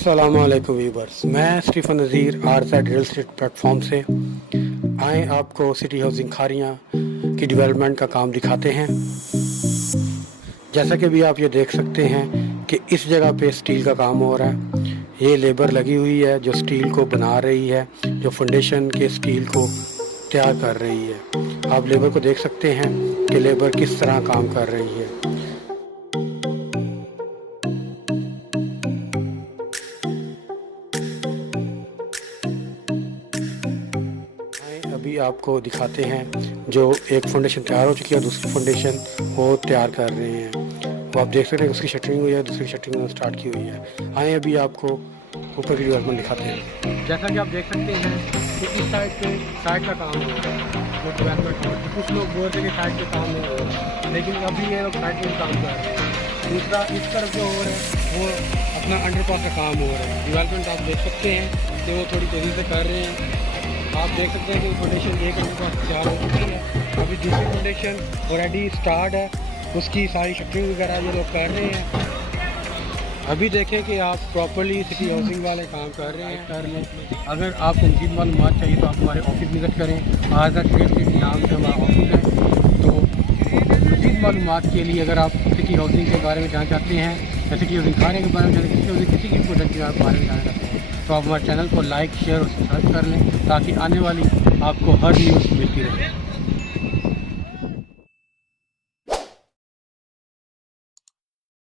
अस्सलामुअलैकुम व्यूवर्स, मैं स्टीफन नज़ीर RZ real estate platform से आए आपको सिटी हाउसिंग खारियाँ की डेवलपमेंट का काम दिखाते हैं। जैसा कि भी आप ये देख सकते हैं कि इस जगह पे स्टील का काम हो रहा है। ये लेबर लगी हुई है जो स्टील को बना रही है, जो फाउंडेशन के स्टील को तैयार कर रही है। आप लेबर को देख सकते हैं कि लेबर किस तरह काम कर रही है। अभी आपको दिखाते हैं जो एक फाउंडेशन तैयार हो चुकी है, दूसरी फाउंडेशन वो तैयार कर रहे हैं। वो आप देख सकते हैं उसकी शटरिंग हुई है, दूसरी शटरिंग स्टार्ट की हुई है। आए अभी आपको ऊपर की डेवलपमेंट दिखाते हैं। जैसा कि आप देख सकते हैं कि इस साइड पे साइड का काम हो रहा है, जो डेवलपमेंट हो रहा है। कुछ लोग बोल रहे हैं कि साइड पे काम नहीं हो रहा है, लेकिन अभी ये लोग साइड पे काम कर रहे हैं। दूसरा इस तरफ जो हो रहा है वो अपना अंडरपास का काम हो रहा है। डेवलपमेंट आप देख सकते हैं कि वो थोड़ी तेज़ी से कर रहे हैं। आप देख सकते हैं कि फाउंडेशन एक अंडरपास तैयार हो चुकी है। अभी दूसरी फाउंडेशन ऑलरेडी स्टार्ट है, उसकी सारी शटरिंग वगैरह ये लोग कर रहे हैं। अभी देखें कि आप प्रॉपर्ली सिटी हाउसिंग वाले काम कर रहे हैं, कर लें। अगर आपको मज़ीद मालूमात चाहिए तो आप हमारे ऑफिस विजिट करें। आज़ाद रियल एस्टेट के नाम से हमारा ऑफिस है। तो मज़ीद मालूमात के लिए अगर आप सिटी हाउसिंग के बारे में जानना चाहते हैं या सिटी हाउसिंग खाने के बारे में जानते हैं, किसी की प्रोडक्ट के बारे में जानना चाहते हैं, तो आप हमारे चैनल को लाइक शेयर और सब्सक्राइब कर लें ताकि आने वाली आपको हर न्यूज़ मिलती रहे।